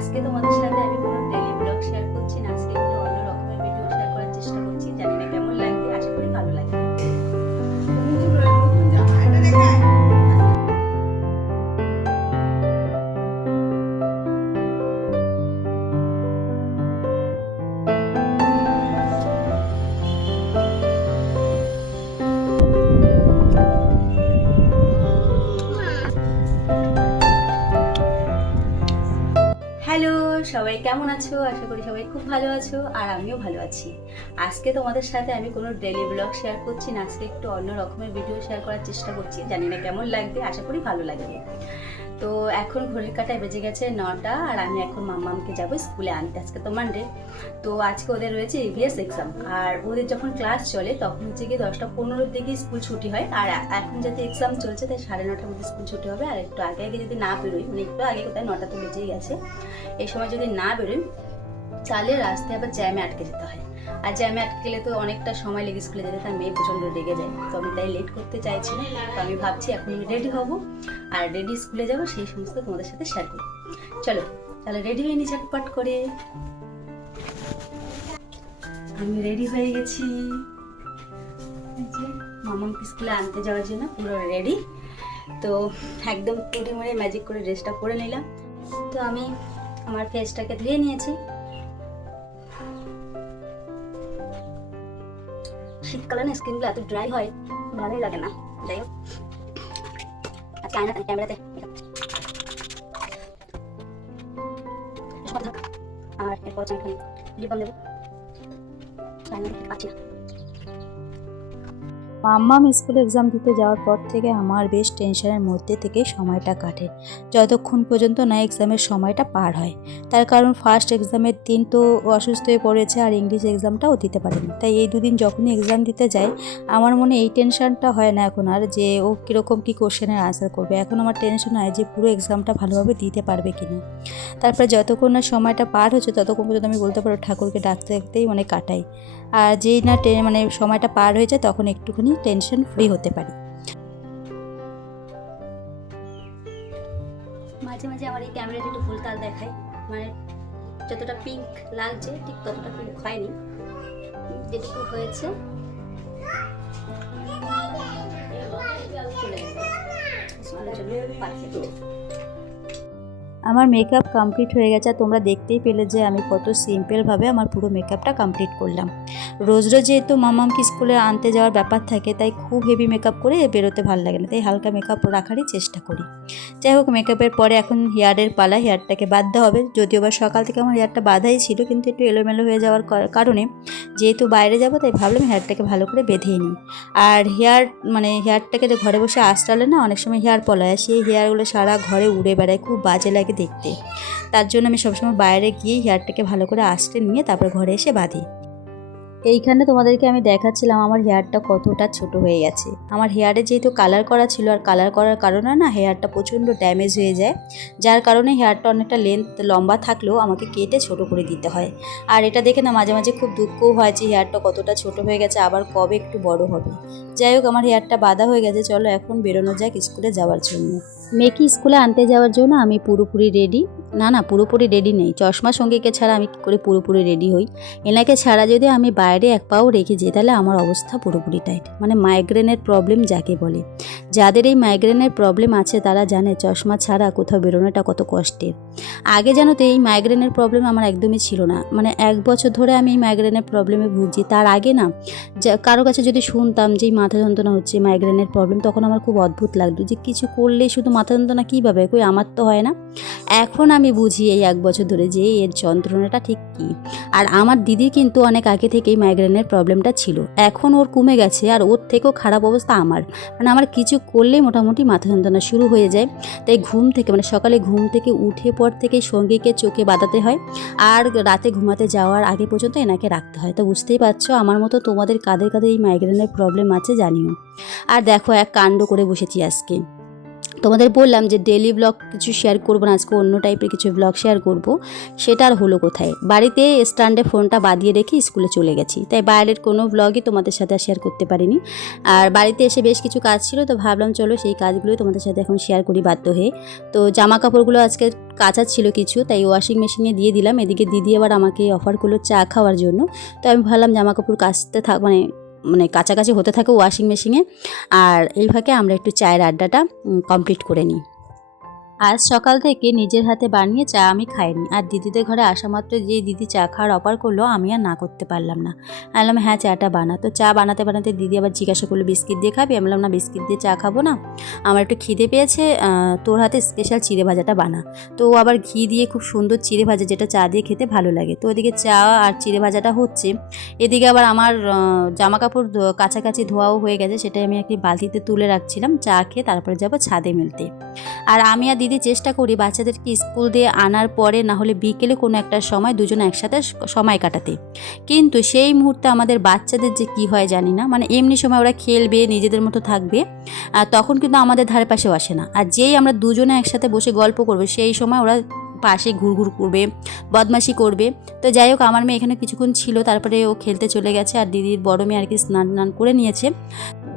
আজকে তোমাদের সাথে আমি কোনো ডেলি কেমন আছো? আশা করি সবাই খুব ভালো আছো আর আমিও ভালো আছি। আজকে তোমাদের সাথে আমি কোনো ডেলি ব্লগ শেয়ার করছি না, আজকে একটু অন্য রকমের ভিডিও শেয়ার করার চেষ্টা করছি। জানি না কেমন লাগবে, আশা করি ভালো লাগবে। তো এখন ঘড়ির কাটায় বেজে গেছে নটা, আর আমি এখন মাম্মামকে যাব স্কুলে আনতে আজকে তো মানডে তো আজকে ওদের রয়েছে ইভিএস এক্সাম আর ওদের যখন ক্লাস চলে, তখন হচ্ছে গিয়ে দশটা পনেরোর দিকে স্কুল ছুটি হয়। আর এখন যাতে এক্সাম চলছে, তাই সাড়ে নটার মধ্যে স্কুল ছুটি হবে। আর একটু আগে আগে যদি না বেরোই মানে একটু আগে কোথায়, নটা তো বেজেই গেছে। এই সময় যদি না বেরোই তাহলে রাস্তায় আবার জ্যামে আটকে যেতে হয়। আর জ্যামে আটকে গেলে তো অনেকটা সময় লেগে স্কুলে যেতে, তার মেয়ে প্রচণ্ড রেগে যায়। তো আমি তাই লেট করতে চাইছি না। তো আমি ভাবছি এখন আমি রেডি হব। আর রেডি স্কুলে যাব, সেই সমস্ত তোমাদের সাথে শেয়ার করব। চলো, তাহলে রেডি হয়ে নি ঝটপট করে। আমি রেডি হয়ে গেছি। মামাকে স্কুলে আনতে যাওয়ার জন্য পুরো রেডি তো একদম টুটি মেরে ম্যাজিক করে ড্রেসটা পরে নিলাম। তো আমি আমার ফেসটাকে ধুয়ে নিয়েছি। শীতকালে না স্কিনগুলো এত ড্রাই হয়, ভালোই লাগে না। যাই হোক। আজকে আয়না ক্যামেরাতে? আর এরপর চাই লিপ বাম দেবো পাচ্ছি না। মাম্মাম স্কুলে এক্সাম দিতে যাওয়ার পর থেকে আমার বেশ টেনশনের মধ্যে থেকে সময়টা কাটে। যতক্ষণ পর্যন্ত না এক্সামের সময়টা পার হয়। তার কারণ ফার্স্ট এক্সামের দিন তো অসুস্থ হয়ে পড়েছে আর ইংলিশ এক্সামটাও দিতে পারেনি। তাই এই দুদিন যখনই এক্সাম দিতে যায় আমার মনে এই টেনশনটা হয় না এখন আর যে ও কীরকম কী কোশ্চেনের আনসার করবে। এখন আমার টেনশন হয় যে পুরো এক্সামটা ভালোভাবে দিতে পারবে কি না তারপরে যতক্ষণ না সময়টা পার হচ্ছে, ততক্ষণ পর্যন্ত আমি বলতে পারো ঠাকুরকে ডাকতে ডাকতেই মানে কাটাই। আর যেই না মানে সময়টা পার হয়ে যায় তখন একটুখানি টেনশন ফ্রি হতে পারি। মাঝে মাঝে আমার এই ক্যামেরাটা একটু ভুল তাল দেখায়। মানে যতটা পিঙ্ক লাগছে, ঠিক ততটা পিঙ্ক হয়নি। যেটুকু হয়েছে। চলে গেছে। আমার মেকআপ কমপ্লিট হয়ে গেছে তোমরা দেখতেই পেলে যে আমি কত সিম্পলভাবে আমার পুরো মেকআপটা কমপ্লিট করলাম। রোজ রোজ যেহেতু মামামকে স্কুলে আনতে যাওয়ার ব্যাপার থাকে, তাই খুব হেভি মেকআপ করে বেরোতে ভালো লাগে না, তাই হালকা মেকআপ রাখারই চেষ্টা করি। যাই হোক মেকআপের পরে এখন হেয়ারের পালা হেয়ারটাকে বাঁধতে হবে। যদিও বা সকাল থেকে আমার হেয়ারটা বাঁধাই ছিল, কিন্তু একটু এলোমেলো হয়ে যাওয়ার কারণে যেহেতু বাইরে যাব, তাই ভাবলাম হেয়ারটাকে ভালো করে বেঁধেই নিই। আর হেয়ার মানে হেয়ারটাকে ঘরে বসে আঁচড়ালে না, অনেক সময় হেয়ার পলায়, সেই হেয়ারগুলো সারা ঘরে উড়ে বেড়ায়, খুব বাজে লাগে। দেখতে। তার জন্য আমি সবসময় বাইরে গিয়ে হেয়ারটাকে ভালো করে আসতে নিয়ে তারপর ঘরে এসে বাঁধি। এইখানে তোমাদেরকে আমি দেখাচ্ছিলাম আমার হেয়ারটা কতটা ছোট হয়ে গেছে। আমার হেয়ারে যেহেতু কালার করা ছিল আর কালার করার কারণে না হেয়ারটা প্রচণ্ড ড্যামেজ হয়ে যায়, যার কারণে হেয়ারটা অনেকটা লেন্থ লম্বা থাকলেও আমাকে কেটে ছোট করে দিতে হয়। আর এটা দেখে না মাঝে মাঝে খুব দুঃখও হয় যে হেয়ারটা কতটা ছোট হয়ে গেছে, আবার কবে একটু বড় হবে। যাই হোক, আমার হেয়ারটা বাঁধা হয়ে গেছে, চলো এখন বেরোনো যাক স্কুলে যাওয়ার জন্য। মেয়েকে স্কুলে আনতে যাওয়ার জন্য আমি পুরোপুরি রেডি না না, পুরোপুরি রেডি নেই। চশমা সঙ্গীকে ছাড়া আমি কী করে পুরোপুরি রেডি হই? এনাকে ছাড়া যদি আমি বাইরে এক পাও রেখে যেয়ে তাহলে আমার অবস্থা পুরোপুরি টাইট মানে মাইগ্রেনের প্রবলেম যাকে বলে। যাদের এই মাইগ্রেনের প্রবলেম আছে, তারা জানে চশমা ছাড়া কোথাও বেরোনোটা কত কষ্টের। আগে জানো তো, এই মাইগ্রেনের প্রবলেম আমার একদমই ছিল না। মানে এক বছর ধরে আমি এই মাইগ্রেনের প্রবলেমে ভুগছি। তার আগে না কারও কাছে যদি শুনতাম যে মাথা যন্ত্রণা হচ্ছে মাইগ্রেনের প্রবলেম তখন আমার খুব অদ্ভুত লাগতো যে কিছু করলে শুধু মাথা যন্ত্রণা কীভাবে কই, আমার তো হয় না। এখন আমি বুঝি এই এক বছর ধরে যে এর যন্ত্রণাটা ঠিক কী। আর আমার দিদির কিন্তু অনেক আগে থেকেই মাইগ্রেনের প্রবলেমটা ছিল। এখন ওর কমে গেছে আর ওর থেকেও খারাপ অবস্থা আমার। মানে আমার কিছু করলেই মোটামুটি মাথা যন্ত্রণা শুরু হয়ে যায়। তাই ঘুম থেকে মানে সকালে ঘুম থেকে উঠে পর থেকে সঙ্গীকে চোখে বাঁধাতে হয়। আর রাতে ঘুমাতে যাওয়ার আগে পর্যন্ত এনাকে রাখতে হয়। তো বুঝতেই পারছ, আমার মতো তোমাদের কাদের কাদের এই মাইগ্রেনের প্রবলেম আছে, জানিও। আর দেখো, এক কাণ্ড করে বসেছি আজকে। তোমাদের বললাম যে ডেলি ব্লগ কিছু শেয়ার করব না, আজকে অন্য টাইপের কিছু ব্লগ শেয়ার করব। সেটা আর হলো কোথায়? বাড়িতে স্ট্যান্ডে ফোনটা বাদিয়ে রেখে স্কুলে চলে গেছি। তাই বাইরের কোনো ব্লগই তোমাদের সাথে শেয়ার করতে পারিনি। আর বাড়িতে এসে বেশ কিছু কাজ ছিল, তো ভাবলাম চলো সেই কাজগুলোই তোমাদের সাথে এখন শেয়ার করি বাধ্য হয়ে। তো জামা কাপড়গুলো আজকে কাঁচা ছিল কিছু, তাই ওয়াশিং মেশিনে দিয়ে দিলাম। এদিকে দিদি আবার আমাকে অফার করল চা খাওয়ার জন্য। তো আমি ভাবলাম জামা কাপড় কাচতে থাক মানে মানে কাছাকাছি হতে থাকে ওয়াশিং মেশিনে আর এই ফাঁকে আমরা একটু চায়ের আড্ডাটা কমপ্লিট করে নিই। আজ সকাল থেকে নিজের হাতে বানিয়ে চা আমি খাইনি। আর দিদিদের ঘরে আসা মাত্র যে দিদি চা খাওয়ার অফার করল, আমি আর না করতে পারলাম না। বললাম হ্যাঁ চাটা বানা। তো চা বানাতে বানাতে দিদি আবার জিজ্ঞাসা করল, বিস্কিট দিয়ে খাবি? আমি বললাম, না, বিস্কিট দিয়ে চা খাব না। আমার একটু খিদে পেয়েছে তোর হাতে স্পেশাল চিড়ে ভাজাটা বানা। তো ও আবার ঘি দিয়ে খুব সুন্দর চিড়ে ভাজা, যেটা চা দিয়ে খেতে ভালো লাগে। তো ওদিকে চা আর চিড়ে ভাজাটা হচ্ছে। এদিকে আবার আমার জামা কাপড় কাছাকাছি ধোয়াও হয়ে গেছে, সেটাই আমি একটি বালতিতে তুলে রাখছিলাম। চা খেয়ে তারপরে যাব ছাদে মিলতে। আর আমি আর দিদি চেষ্টা করি বাচ্চাদেরকে স্কুল দিয়ে আনার পরে না হলে বিকেলে কোনো একটা সময় দুজনে একসাথে সময় কাটাতে। কিন্তু সেই মুহূর্তে আমাদের বাচ্চাদের যে কি হয় জানি না মানে এমনি সময় ওরা খেলবে, নিজেদের মতো থাকবে, আর তখন কিন্তু আমাদের ধারে পাশেও আসে না। আর যেই আমরা দুজনে একসাথে বসে গল্প করব, সেই সময় ওরা পাশে ঘুরঘুর করবে, বদমাশি করবে। তো যাই হোক, আমার মেয়ে এখানে কিছুক্ষণ ছিল, তারপরে ও খেলতে চলে গেছে, আর দিদির বড় মেয়ে আর কি স্নান টান করে নিয়েছে।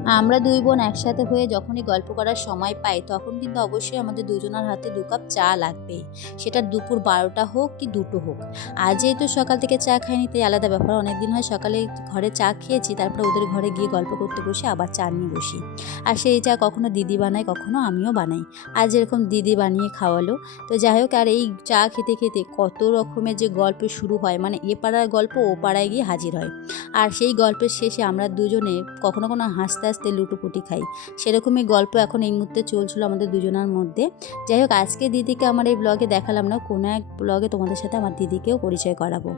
আমরা দুই বোন একসাথে হয়ে যখনই গল্প করার সময় পাই, তখন কিন্তু অবশ্যই আমাদের দুজনের হাতে দু কাপ চা লাগবে। সেটা দুপুর বারোটা হোক কি দুটো হোক। আজ যেহেতু সকাল থেকে চা খাইনি, তাই আলাদা ব্যাপার। অনেক দিন হয় সকালে ঘরে চা খেয়েছি, তারপরে ওদের ঘরে গিয়ে গল্প করতে বসে আবার চা নিয়ে বসি। আর সেই চা কখনো দিদি বানায়, কখনো আমিও বানাই। আজ এরকম দিদি বানিয়ে খাওয়ালো, তো যাই হোক, আর এই চা খেতে খেতে কত রকমের যে গল্প শুরু হয় মানে এ পাড়ার গল্প ও পাড়ায় গিয়ে হাজির হয়। আর সেই গল্পের শেষে আমরা দুজনে কখনো কোনো হাসতে হাসতে লুটোপুটি খাই। সেরকমই গল্প এখন এই মুহূর্তে চলছিল আমাদের দুজনের মধ্যে। যাই হোক, আজকে দিদিকে আমার এই ব্লগে দেখালাম না, কোনো এক ব্লগে তোমাদের সাথে আমার দিদিকেও পরিচয় করাবো।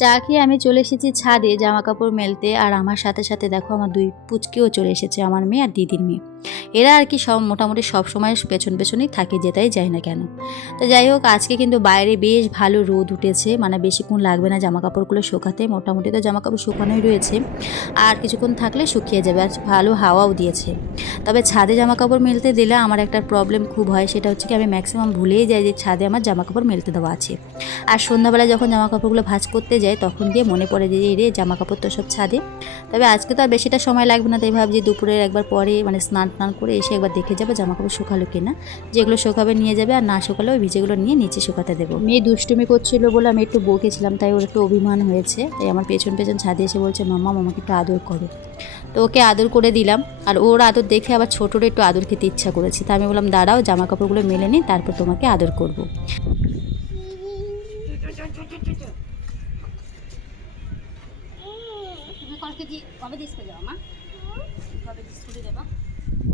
চা খেয়ে আমি চলে এসেছি ছাদে জামা কাপড় মেলতে, আর আমার সাথে সাথে দেখো আমার দুই পুচকেও চলে এসেছে, আমার মেয়ে আর দিদির মেয়ে। এরা আর কি সব মোটামুটি সব সময় পেছন পেছনেই থাকে যেটাই যায় না কেন। তো যাই হোক, আজকে কিন্তু বাইরে বেশ ভালো রোদ উঠেছে মানে বেশিক্ষণ লাগবে না জামা কাপড়গুলো শুকাতে, মোটামুটি তো জামা কাপড় শুকানোই রয়েছে। আর কিছুক্ষণ থাকলে শুকিয়ে যাবে, আর ভালো হাওয়াও দিয়েছে। তবে ছাদে জামা কাপড় মেলতে দিলে আমার একটা প্রবলেম খুব হয়, সেটা হচ্ছে কি আমি ম্যাক্সিমাম ভুলেই যাই যে ছাদে আমার জামা কাপড় মেলতে দেওয়া আছে। আর সন্ধ্যাবেলা যখন জামা কাপড়গুলো ভাঁজ করতে যাই, তখন গিয়ে মনে পড়ে যে রে জামা কাপড় তো সব ছাদে। তবে আজকে তো আর বেশিটা সময় লাগবে না, তাই ভাবছি দুপুরের একবার পরে মানে স্নান টান করে এসে একবার দেখে যাব জামা কাপড় শুকালো কিনা। যেগুলো শুকাবে নিয়ে যাবে আর না শুকালে ওই ভিজেগুলো নিয়ে নিচে শুকাতে দেবো। মেয়ে দুষ্টুমি করছিল বলে আমি একটু বকেছিলাম তাই ওর একটু অভিমান হয়েছে। তাই আমার পেছন পেছন ছাদে এসে বলছে, মাম্মা মামাকে একটু আদর করো। তো ওকে আদর করে দিলাম। আর ওর আদর দেখে আবার ছোটোর একটু আদর খেতে ইচ্ছা করেছে। তা আমি বললাম, দাঁড়াও জামা কাপড়গুলো মেলে নিই তারপর তোমাকে আদর করব। কবে দিস যাও, মা? কবে স্কুলে যাবা?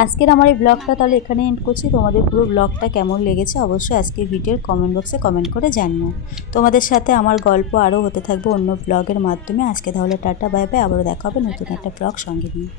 আজকের আমার এই ব্লগটা তাহলে এখানে এন্ড করছি। তোমাদের পুরো ব্লগটা কেমন লেগেছে অবশ্যই আজকের ভিডিওর কমেন্ট বক্সে কমেন্ট করে জানিও। তোমাদের সাথে আমার গল্প আরও হতে থাকবে অন্য ব্লগের মাধ্যমে। আজকে তাহলে টাটা বাই বাই আবারও দেখা হবে নতুন একটা ব্লগ সঙ্গে নিয়ে।